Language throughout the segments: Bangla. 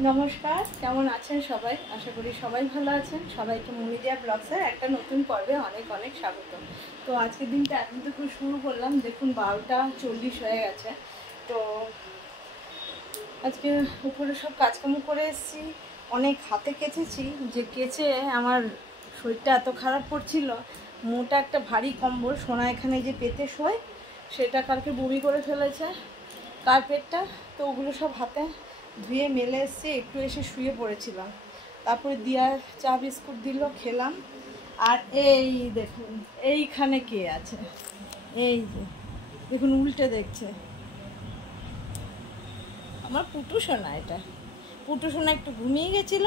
নমস্কার, কেমন আছেন সবাই? আশা করি সবাই ভালো আছেন। সবাইকে মনিদিয়া ব্লগসের একটা নতুন পর্বে অনেক অনেক স্বাগত। তো আজকের দিনটা এখন থেকে শুরু করলাম, দেখুন 12টা 40 হয়ে গেছে। তো আজকে উপরে সব কাজকর্ম করে এসেছি, অনেক হাতে কেচেছি, যে কেচে আমার শরীরটা এত খারাপ করছিল। মোটা একটা ভারী কম্বল সোনা এখানে যে পেতে শোয়, সেটা কালকে বমি করে ফেলেছে কার্পেটটা। তো ওগুলো সব হাতে ধুয়ে মেলে এসছে, একটু এসে শুয়ে পড়েছিলাম। তারপরে দিয়া চা বিস্কুট দিল, খেলাম। আর এই দেখুন এইখানে কে আছে, এই যে দেখুন উল্টে দেখছে আমার পুটু সোনা। এটা পুটু সোনা একটু ঘুমিয়ে গেছিল,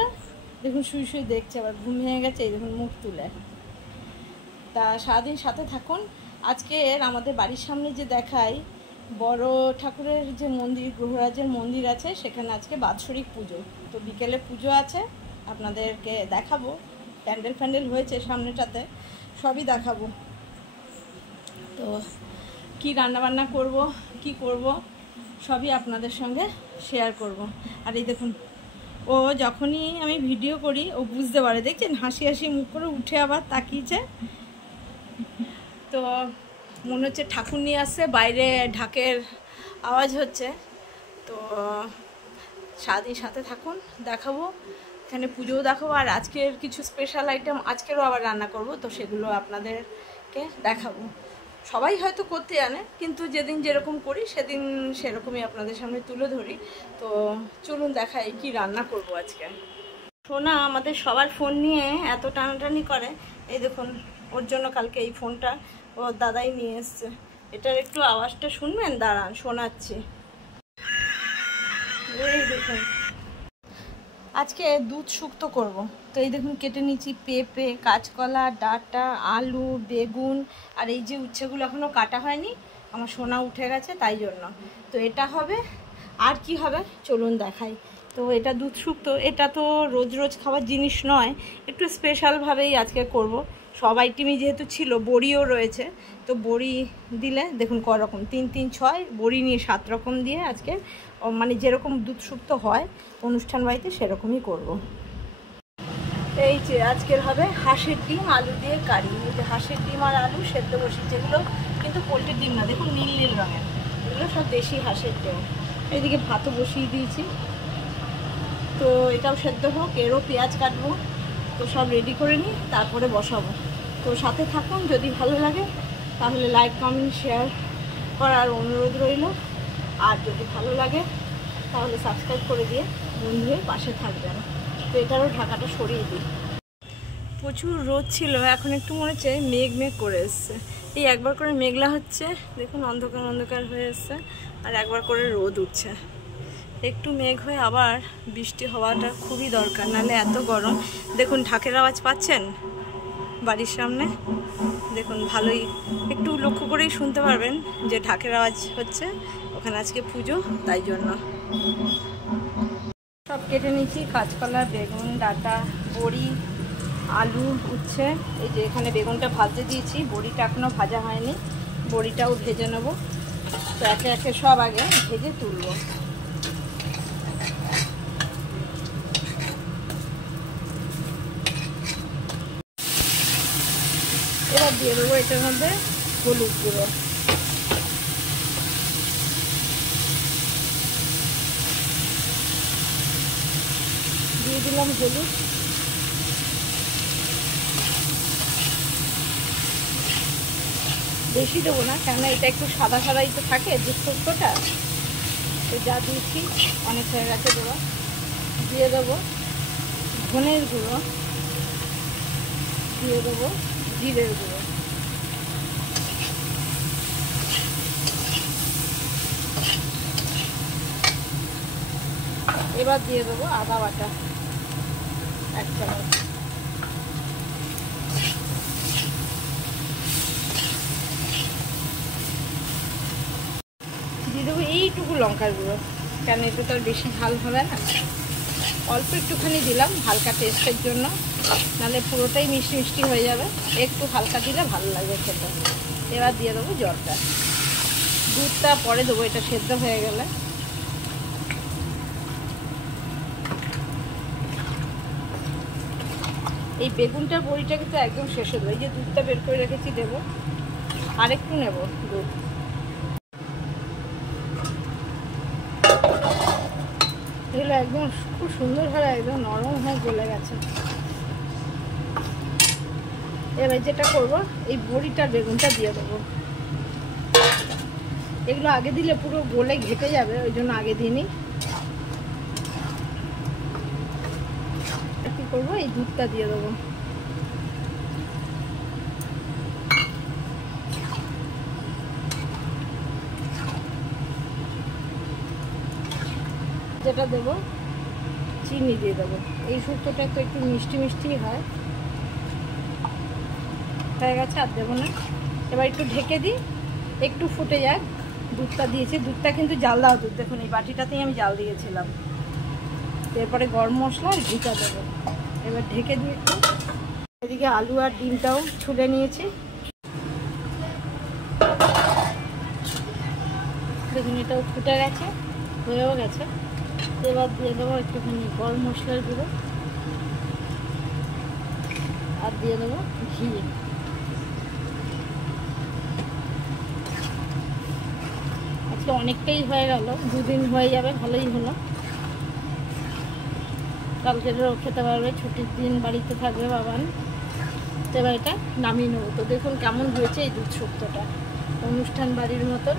দেখুন শুয়ে শুয়ে দেখছে, আবার ঘুমিয়ে গেছে, এই দেখুন মুখ তুলে। তা সারাদিন সাথে থাকুন। আজকে আমাদের বাড়ির সামনে যে দেখায় বড় ঠাকুরের যে মন্দির, গ্রহরাজের মন্দির আছে, সেখানে আজকে বাৎসরিক পুজো। তো বিকেলে পুজো আছে, আপনাদেরকে দেখাবো। প্যান্ডেল হয়েছে সামনেটাতে, সবই দেখাবো। তো কি রান্নাবান্না করব, কি করব, সবই আপনাদের সঙ্গে শেয়ার করব। আর এই দেখুন, ও যখনই আমি ভিডিও করি ও বুঝতে পারে, দেখছেন হাসি হাসি মুখ করে উঠে আবার তাকিয়েছে। তো মনে হচ্ছে ঠাকুর নিয়ে আসছে, বাইরে ঢাকের আওয়াজ হচ্ছে। তো সারাদিন সাথে থাকুন, দেখাবো, এখানে পুজোও দেখাবো। আর আজকের কিছু স্পেশাল আইটেম আজকেরও আবার রান্না করব, তো সেগুলো আপনাদেরকে দেখাবো। সবাই হয়তো করতে জানে, কিন্তু যেদিন যেরকম করি সেদিন সেরকমই আপনাদের সামনে তুলে ধরি। তো চলুন দেখাই কি রান্না করব আজকে। সোনা আমাদের সবার ফোন নিয়ে এত টানাটানি করে, এই দেখুন ওর জন্য কালকে এই ফোনটা ওর দাদাই নিয়ে এসছে। এটার একটু আওয়াজটা শুনবেন, দাঁড়ান শোনাচ্ছি। এই দেখুন আজকে দুধ শুক্তো করব। তো এই দেখুন কেটে নিচ্ছি পেঁপে, কাঁচকলা, ডাঁটা, আলু, বেগুন। আর এই যে উচ্ছেগুলো এখনও কাটা হয়নি, আমার সোনা উঠে গেছে তাই জন্য। তো এটা হবে। আর কি হবে চলুন দেখাই। তো এটা দুধ শুক্তো, এটা তো রোজ রোজ খাওয়ার জিনিস নয়, একটু স্পেশালভাবেই আজকে করব। সব আইটেমই যেহেতু ছিল, বড়িও রয়েছে, তো বড়ি দিলে দেখুন ক রকম, 3 3 6 বড়ি নিয়ে 7 রকম দিয়ে আজকে, মানে যেরকম দুধ শুক্তো হয় অনুষ্ঠান বাড়িতে সেরকমই করব। এই যে আজকের হবে হাঁসের ডিম আলু দিয়ে কারি। এই যে হাঁসের ডিম আর আলু সেদ্ধ বসিয়েছে, এগুলো কিন্তু পোলট্রির ডিম না, দেখুন নীল নীল রঙের, এগুলো সব দেশি হাঁসের ডিম। এইদিকে ভাতও বসিয়ে দিয়েছি, তো এটাও সেদ্ধ হোক, এরও পেঁয়াজ কাটবো। তো সব রেডি করে নিই, তারপরে বসাবো। তো সাথে থাকুন, যদি ভালো লাগে তাহলে লাইক কমেন্ট শেয়ার করার অনুরোধ রইল। আর যদি ভালো লাগে তাহলে সাবস্ক্রাইব করে দিয়ে বন্ধু হয়ে পাশে থাকবেন। তো এটারও ঢাকাটা সরিয়ে দিই। প্রচুর রোদ ছিল, এখন একটু মনে হচ্ছে মেঘ মেঘ করে এসছে। এই একবার করে মেঘলা হচ্ছে, দেখুন অন্ধকার অন্ধকার হয়ে এসছে, আর একবার করে রোদ উঠছে। একটু মেঘ হয়ে আবার বৃষ্টি হওয়াটা খুবই দরকার, নাহলে এত গরম। দেখুন ঢাকের আওয়াজ পাচ্ছেন বাড়ির সামনে, দেখুন ভালোই একটু লক্ষ্য করেই শুনতে পারবেন যে ঢাকের আওয়াজ হচ্ছে। ওখানে আজকে পুজো, তাই জন্য। সব কেটে নিচ্ছি, কাঁচকলা, বেগুন, ডাঁটা, বড়ি, আলু, উচ্ছে। এই যে এখানে বেগুনটা ভাজতে দিয়েছি, বড়িটা এখনও ভাজা হয়নি, বড়িটাও ভেজে নেব। তো একে একে সব আগে ভেজে তুলব। এবার দিয়ে দেবো এটার মধ্যে হলুদ গুঁড়ো, দিয়ে দিলাম হলুদ। বেশি দেবো না, কেননা এটা একটু সাদা সাদাই তো থাকে দুধ শুক্তোটা। তো যা দিয়েছি অনেক হয়ে গেছে দেওয়া। দিয়ে দেবো ধনের গুঁড়ো, দিয়ে দেবো জিরের গুঁড়ো, এবার দিয়ে দেবো আদা বাটা 1 চামচ, দিয়ে দেবো এইটুকু লঙ্কার গুঁড়ো, কেন এটা তো আর বেশি ঝাল হবে না, অল্প একটুখানি দিলাম হালকা টেস্টের জন্য, নাহলে পুরোটাই মিষ্টি মিষ্টি হয়ে যাবে। একটু হালকা দিলে ভালো লাগবে খেতে। এবার দিয়ে দেবো জলটা, দুধটা পরে দেবো, এটা সেদ্ধ হয়ে গেলে। এই বেগুনটার বড়িটা কিন্তু একদম শেষে দেবো। এই যে দুধটা বের করে রেখেছি দেবো, আর একটু নেব দুধ। এগুলো একদম খুব সুন্দরভাবে একদম নরম হয়ে গলে গেছে। এবার যেটা করব, এই বড়িটার বেগুনটা দিয়ে দেবো। এগুলো আগে দিলে পুরো গলে ঘেটে যাবে, ওই জন্য আগে দিইনি। কি করবো, এই দুধটা দিয়ে দেবো। যেটা দেবো চিনি দিয়ে দেবো। এই শুক্তোটা তো একটু মিষ্টি মিষ্টি হয়। হয়ে গেছে, আর দেবো না। এবার একটু ঢেকে দিই, একটু ফুটে যাক। দুধটা দিয়েছি, দুধটা কিন্তু জাল দেওয়া দুধ। দেখুন এই বাটিটাতেই আমি জাল দিয়েছিলাম। এরপরে গরম মশলা আর ঘিটা দেবো। এবার ঢেকে দিয়ে একটু, এদিকে আলু আর ডিমটাও ছুলে নিয়েছি। দেখুন এটাও ফুটে গেছে, হয়েও গেছে। এবার দিয়ে দেবো একটুখানি গরম মশলার গুঁড়ো, আর দিয়ে দেবো ঘি। আজকে অনেকটাই হয়ে গেল, দুদিন হয়ে যাবে, ভালোই হলো। কালকে খেতে পারবে, ছুটির দিন বাড়িতে থাকবে বাবান। তো এবার এটা নামিয়ে নেবো। তো দেখুন কেমন হয়েছে এই দুধ শুক্তোটা, অনুষ্ঠান বাড়ির মতন।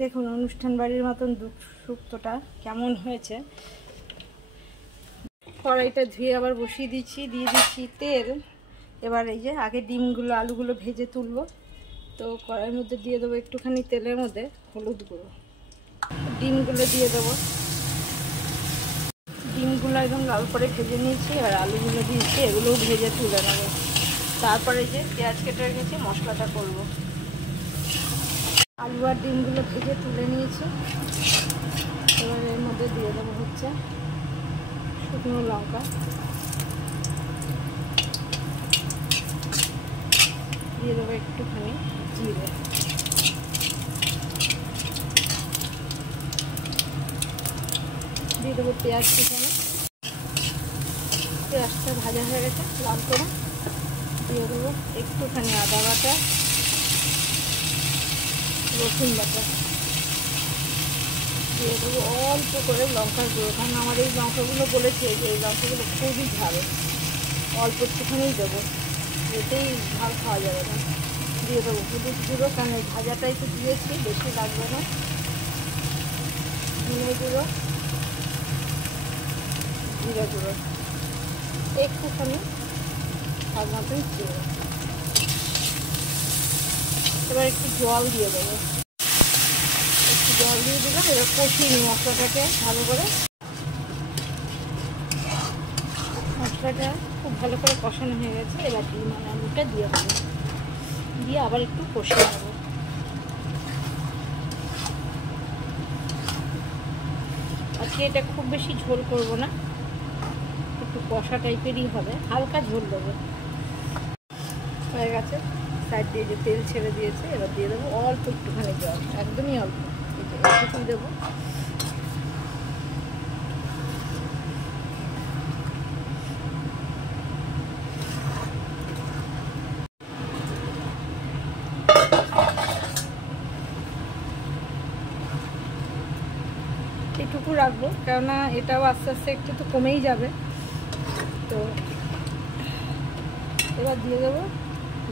দেখুন অনুষ্ঠান বাড়ির মতন দুধ শুক্তোটা কেমন হয়েছে। কড়াইটা ধুয়ে আবার বসিয়ে দিচ্ছি, দিয়ে দিচ্ছি তেল। এবার এই যে আগে ডিমগুলো আলুগুলো ভেজে তুলবো। তো কড়াইয়ের মধ্যে দিয়ে দেবো একটুখানি তেলের মধ্যে হলুদ গুঁড়ো, ডিমগুলো দিয়ে দেবো। ডিমগুলো একদম লাল করে ভেজে নিয়েছি, আর আলুগুলো দিয়েছি, এগুলোও ভেজে তুলে নেবো। তারপরে যে পেঁয়াজ কেটে রেখেছি মশলাটা করব। আলু আর ডিমগুলো ভেজে তুলে নিয়েছি। এবার এর মধ্যে দিয়ে দেবো হচ্ছে শুকনো লঙ্কা, দিয়ে দেবো একটুখানি জিরে, দিয়ে দেবো পেঁয়াজ কুচানো। পেঁয়াজটা ভাজা হয়ে গেছে লাল করে, দিয়ে দেবো একটুখানি আদা বাটা, রসুন বাটা, দিয়ে দেবো অল্প করে লঙ্কার গুঁড়ো। কারণ আমার এই লঙ্কাগুলো বলেছে যে এই লঙ্কাগুলো খুবই ঝাল, অল্প একটুখানি দেবো, এতেই ঝাল খাওয়া যাবে না। দিয়ে দেবো হলুদ গুঁড়ো, কারণ এই ভাজাটা একটু দিয়েছি, বেশি লাগবে না। ধনে গুঁড়ো, জিরে গুঁড়ো, একটুখানি স্বাদ মতন জিরে। এবার একটু জল দিয়ে দেবো, একটু জল দিয়ে দিলাম। এবার কষিয়ে নিই মশলাটাকে ভালো করে। মশলাটা খুব ভালো করে কষানো হয়ে গেছে। এবার ডিম আর আলুটা দিয়ে দেবো, দিয়ে আবার একটু কষিয়ে নেবো। আজকে এটা খুব বেশি ঝোল করব না, একটু কষা টাইপেরই হবে, হালকা ঝোল দেবো। হয়ে গেছে, সাইড দিয়ে যে তেল ছেড়ে দিয়েছে। এবার দিয়ে দেবো অল্প একটুখানি জল, একদমই অল্প, একটুখানি দেবো। এটুকু রাখবো, কেননা এটাও আস্তে আস্তে একটু তো কমেই যাবে। তো এবার দিয়ে দেবো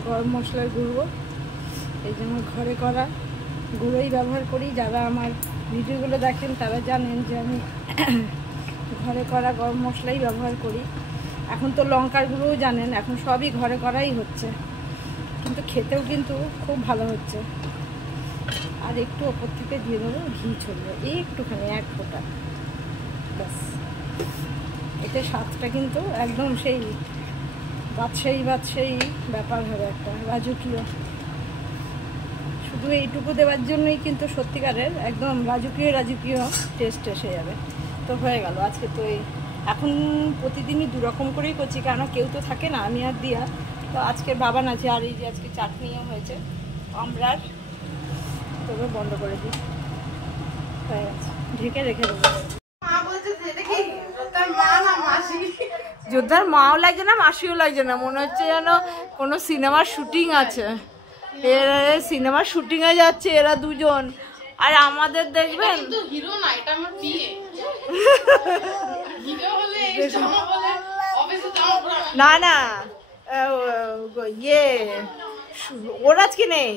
গরম মশলার গুঁড়ো। এই জন্য ঘরে করা গুঁড়োই ব্যবহার করি। যারা আমার ভিডিওগুলো দেখেন তারা জানেন যে আমি ঘরে করা গরম মশলাই ব্যবহার করি। এখন তো লঙ্কার গুঁড়োও জানেন, এখন সবই ঘরে করাই হচ্ছে, কিন্তু খেতেও কিন্তু খুব ভালো হচ্ছে। আর একটু ওপর থেকে দিয়ে দেবো ঘি ছড়িয়ে, এই একটুখানি এক ফোঁটা ব্যাস। এতে স্বাদটা কিন্তু একদম সেই বাদশাহী ব্যাপার হবে, একটা রাজকীয়। শুধু এইটুকু দেওয়ার জন্যই কিন্তু সত্যিকারের একদম রাজকীয় টেস্ট এসে যাবে। তো হয়ে গেল আজকে। তো এখন প্রতিদিনই দুরকম করেই করছি, কেননা কেউ তো থাকে না, আমি আর দিয়া। তো আজকে বাবান আছে, আর এই যে আজকে চাটনিও হয়েছে আমরার। তবে বন্ধ করে দিই, হয়ে গেছে, ঢেকে রেখে দেবো। যোদ্ধার মাও লাগছে না, মাসিও লাগছে না, মনে হচ্ছে যেন কোনো সিনেমার শুটিং আছে। এরা সিনেমার শুটিং এ যাচ্ছে এরা দুজন, আর আমাদের দেখবেন হিরো না, এটা আমার বিয়ে। হিরো হলে জামা হলে অফিসে জামা পরা না না ইয়ে ওর আজকে নেই।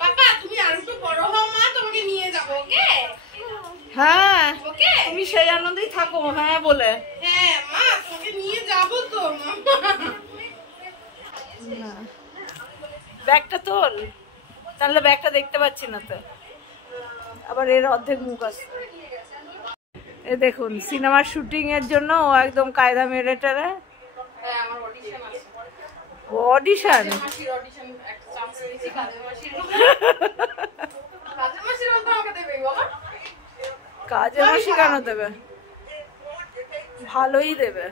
পাপা তুমি আর একটু বড় হও মা, তোমাকে নিয়ে যাব। ওকে হ্যাঁ ওকে তুমি সেই আনন্দেই থাকো। হ্যাঁ বলে হ্যাঁ মা, তোমাকে নিয়ে যাব তো না, ব্যাগটা তোল, তাহলে ব্যাগটা দেখতে পাচ্ছি না তো। আবার এর অর্ধেক মুখ আছে। এ দেখুন সিনেমার শুটিং এর জন্য ও একদম কায়দা মেরে টেরে। হ্যাঁ আমার অডিশন আছে। অডিশন? মাসির অডিশন একটা চান্স পেয়েছি, কাজের মাসির। কাজের মাসির বলতে আমাকে দেবে বাবা। কাজের মাসি কেন দেবে? ভালোই দেবে।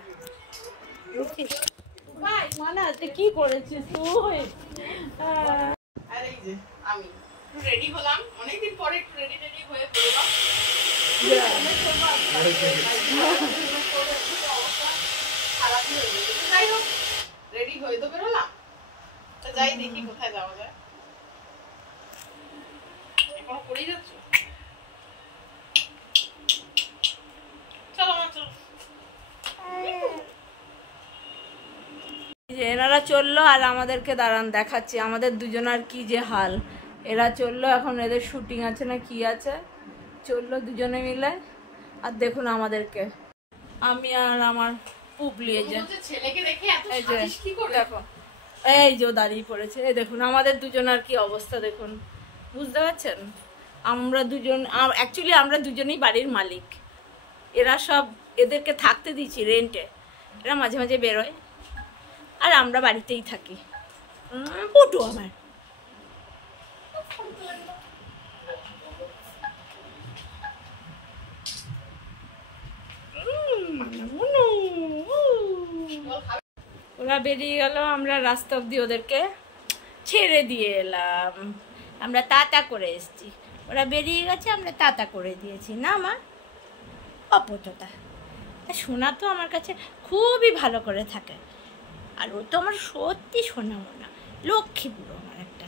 ভাই মানে কি করেছিস তুই? আর এই যে আমি রেডি হলাম, অনেকদিন পরে একটু রেডি হয়ে পড়লাম। যাই হোক রেডি হয়ে তো বেরোলাম, যাই দেখি কোথায় যাওয়া যায়। এখনো পড়েই যাচ্ছ? চলো মা চলো। এনারা চললো আর আমাদেরকে দাঁড়ান দেখাচ্ছি আমাদের দুজনার কি যে হাল। এরা চললো, এখন এদের শুটিং আছে না কি আছে, চললো দুজনে মিলে। আর দেখুন আমাদেরকে, আমি আর আমার পুবলি, এই যে ছেলেকে দেখে এত এই যে সাজিস কি করে? দেখো এই যে দাঁড়িয়ে পড়েছে। এই দেখুন আমাদের দুজনার কি অবস্থা দেখুন, বুঝতে পারছেন? আমরা দুজন অ্যাকচুয়ালি আমরা দুজনেই বাড়ির মালিক। এরা সব এদেরকে থাকতে দিচ্ছি রেন্টে, এরা মাঝে মাঝে বেরোয় আর আমরা বাড়িতেই থাকি। পটু আমার ওরা বেরিয়ে গেল, আমরা রাস্তা অব্দি ওদেরকে ছেড়ে দিয়ে এলাম। আমরা তাতা করে এসেছি, ওরা বেরিয়ে গেছে, আমরা তাতা করে দিয়েছি না মা? অপততা। সোনা তো আমার কাছে খুবই ভালো করে থাকে, আর ও তো আমার সত্যি সোনা মোনা লক্ষ্মী পুরো আমার একটা,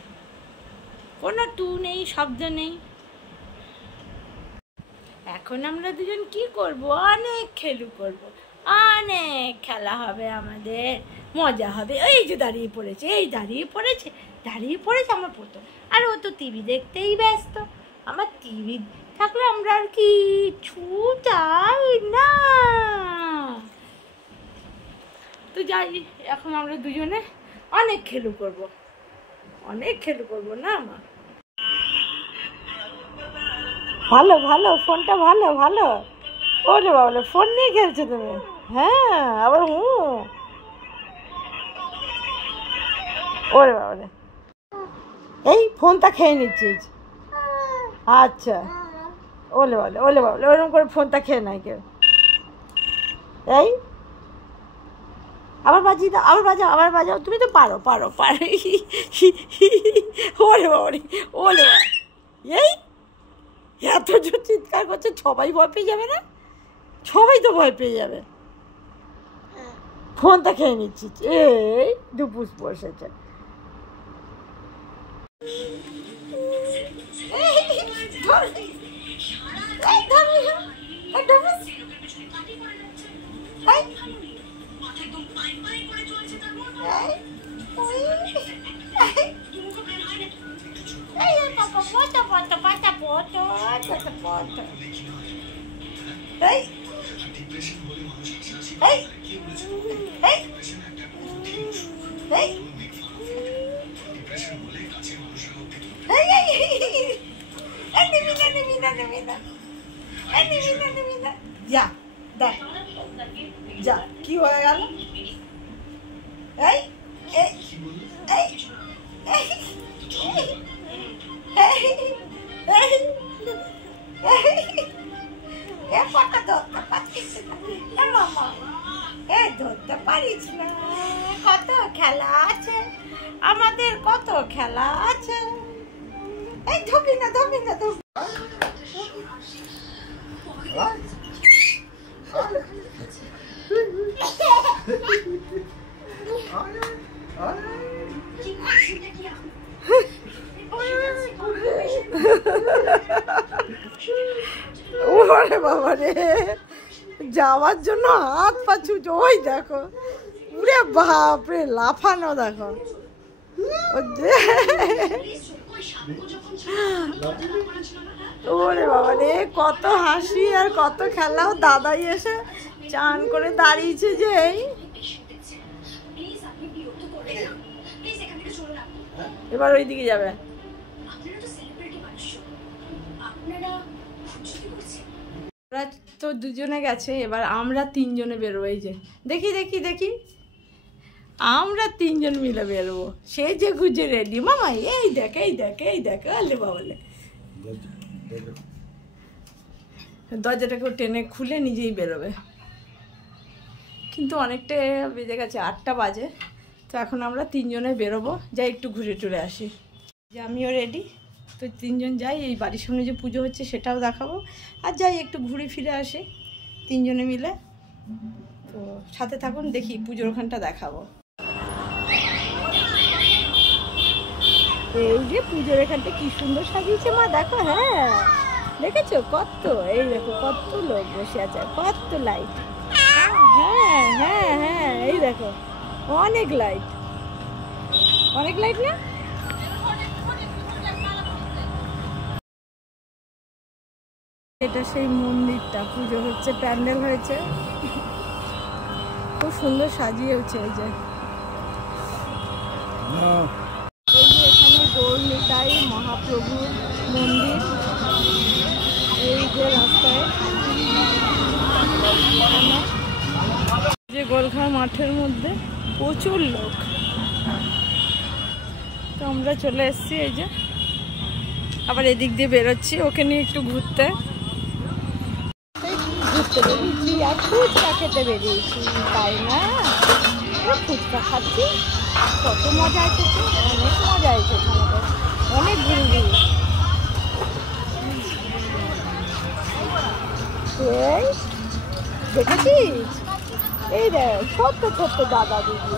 কোনো টু নেই, শব্দ নেই। এখন আমরা দুজন কি করব? অনেক খেলু করব, অনেক খেলা হবে আমাদের, মজা হবে। এই যে দাঁড়িয়ে পড়েছে, এই দাঁড়িয়ে পড়েছে আমার পুত্র। আর ও তো টিভি দেখতেই ব্যস্ত। আমার টিভি থাকলে আমরা আর কিছু চাই না। তো যাই, এখন আমরা দুজনে অনেক খেলু করব না মা? ভালো ভালো, ফোনটা ভালো ভালো। ওরে বাবা, ফোন নিয়ে খেলছো তুমি? হ্যাঁ আবার ওরে বাবা, এই ফোনটা খেয়ে নিচ্ছিস? আচ্ছা, ওলে বাবলে ওরকম করে ফোনটা খেয়ে নাই কেউ। এই আবার বাজিয়ে দাও, আবার বাজাও, তুমি তো পারো। ওরে বাবা, এই এত জোর চিৎকার করছে, সবাই ভয় পেয়ে যাবে না? সবাই তো ভয় পেয়ে যাবে। ফোনটা খেয়ে নিচ্ছি, এই দুপুস বসেছে। যা কি হয়ে গেল? ধরতে পারিস না, কত খেলা আছে আমাদের, কত খেলা আছে। এই ধবি না ওরে বাবা রে, যাওয়ার জন্য হাত পা ছুটো। ওই দেখো, উরে বাপরে, লাফানো দেখো। ওরে বাবা রে, কত হাসি আর কত খেলাও। দাদাই এসে চান করে দাঁড়িয়েছে যে এবার ওই দিকে যাবে। ওরা তো দুজনে গেছে, এবার আমরা তিনজনে বেরোবো। এই যে দেখি দেখি দেখি, আমরা তিনজন মিলে বেরোবো। সে যে গুজে রেডি মামা, এই দেখ এই দেখ এই দেখ। আলে বাবলে, দরজাটাকে টেনে খুলে নিজেই বেরোবে। কিন্তু অনেকটা বেজে গেছে, 8টা বাজে। তো এখন আমরা তিনজনে বেরোবো, যাই একটু ঘুরে টুরে আসি। যে আমিও রেডি, তো তিনজন যাই। এই বাড়ির সামনে যে পুজো হচ্ছে সেটাও দেখাবো, আর যাই একটু ঘুরে ফিরে আসি তিনজনে মিলে। তো সাথে থাকুন, দেখি পুজোর ওখানটা দেখাবো। এই যে পুজোর এখানটা কি সুন্দর সাজিয়েছে মা, দেখো। হ্যাঁ দেখেছো কত, এই দেখো কত লোক বসে আছে, কত লাইট। হ্যাঁ হ্যাঁ হ্যাঁ, এই দেখো অনেক লাইট, অনেক লাইট না? এটা সেই মন্দিরটা, পুজো হচ্ছে, প্যান্ডেল হয়েছে, খুব সুন্দর সাজিয়েছে। এই যে এখানে গৌর নিতাই মহাপ্রভুর মন্দির। এই যে রাস্তায় যে গোলঘর মাঠের মধ্যে প্রচুর লোক। তো আমরা চলে এসেছি, এই যে আবার এদিক দিয়ে বেরোচ্ছি ওকে নিয়ে একটু ঘুরতে। ঘুরতে বেরিয়েছি আর ফুচকা খেতে বেরিয়েছি, তাই না? ফুচকা খাচ্ছি, কত মজা এসেছে, অনেক মজা এসেছে আমাদের, অনেক ঘুরবি। এই দেখেছিস, এই দেখ ছোট্ট ছোট্ট দাদা দিদি,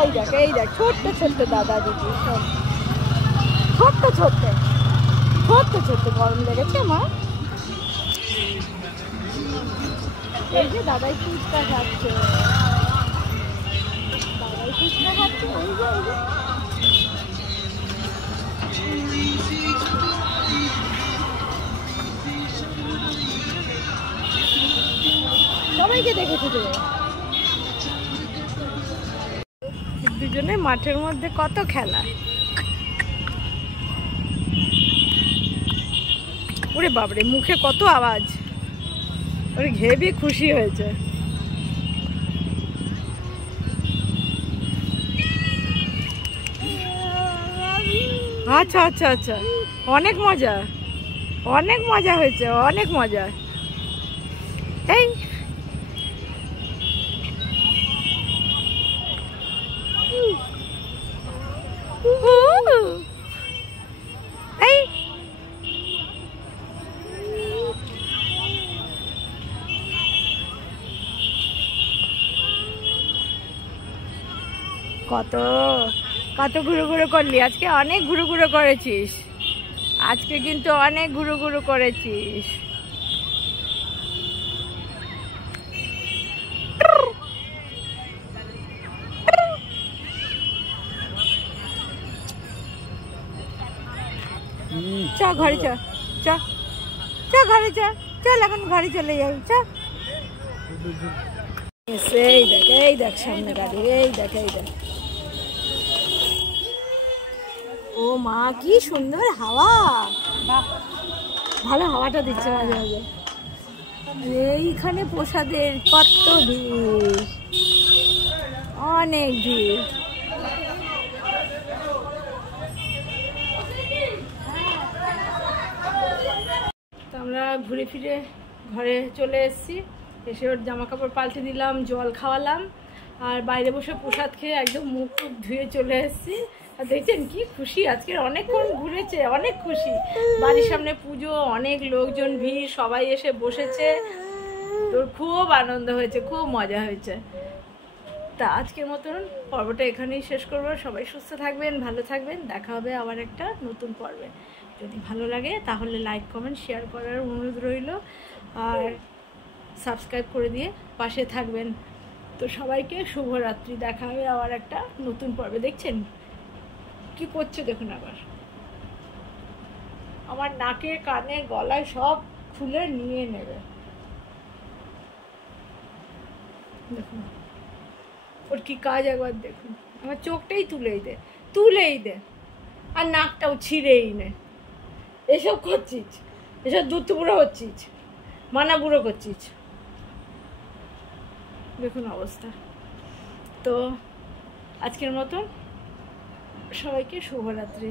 এই দেখ এই দেখ ছোট্ট ছোট্ট দাদা দিদি, সব ছোট্ট ছোট্ট ছোট্ট ছোট্ট। গরম লেগেছে মা? এই যে দাদাই ফুচকা খাচ্ছে, দাদাই ফুচকা খাচ্ছে। ওই যে ওই যে সবাইকে দেখেছি তো। দুজনে মাঠের মধ্যে কত খেলা। ওরে বাবরে, মুখে কত আওয়াজ, ওরে হেবি খুশি হয়েছে। আচ্ছা আচ্ছা আচ্ছা, অনেক মজা, অনেক মজা হয়েছে, অনেক মজা। এই এই কত কত ঘুরু ঘুরু করলি আজকে, অনেক ঘুরু ঘুরু করেছিস আজকে, কিন্তু অনেক ঘুরু ঘুরু করেছিস। চ ঘরে চ, চ চ ঘরে চ, চল এখন ঘরে চলে যাই, চ। এই দেখ এই দেখ সামনে গাড়ি, এই দেখ এই দেখ। ও মা কি সুন্দর হাওয়া, বাহ ভালো হাওয়াটা দিচ্ছে মাঝে মাঝে। এইখানে প্রসাদের কত ভিড়, অনেক ভিড়। তো আমরা ঘুরে ফিরে ঘরে চলে এসেছি, এসে ওর জামা কাপড় পাল্টে দিলাম, জল খাওয়ালাম, আর বাইরে বসে প্রসাদ খেয়ে একদম মুখ টুক ধুয়ে চলে এসেছি। আর দেখছেন কি খুশি, আজকে অনেকক্ষণ ঘুরেছে, অনেক খুশি। বাড়ির সামনে পুজো, অনেক লোকজন ভিড়, সবাই এসে বসেছে। তোর খুব আনন্দ হয়েছে, খুব মজা হয়েছে। তা আজকের মতন পর্বটা এখানেই শেষ করবো। সবাই সুস্থ থাকবেন, ভালো থাকবেন, দেখা হবে আবার একটা নতুন পর্বে। যদি ভালো লাগে তাহলে লাইক কমেন্ট শেয়ার করার অনুরোধ রইল, আর সাবস্ক্রাইব করে দিয়ে পাশে থাকবেন। তো সবাইকে শুভরাত্রি, দেখা হবে আবার একটা নতুন পর্বে। দেখছেন কি করছে দেখুন, আবার আমার নাকে কানে গলায় সব খুলে নিয়ে নেবে। দেখুন ওর কি কাজ একবার দেখুন। আমার চোখটাই তুলেই দে আর নাকটাও ছিঁড়েই নে। এসব করছিস, এসব দুধ বুড়ো হচ্ছিস, মানা বুড়ো করছিস। দেখুন অবস্থা। তো আজকের মতন সবাইকে শুভরাত্রি।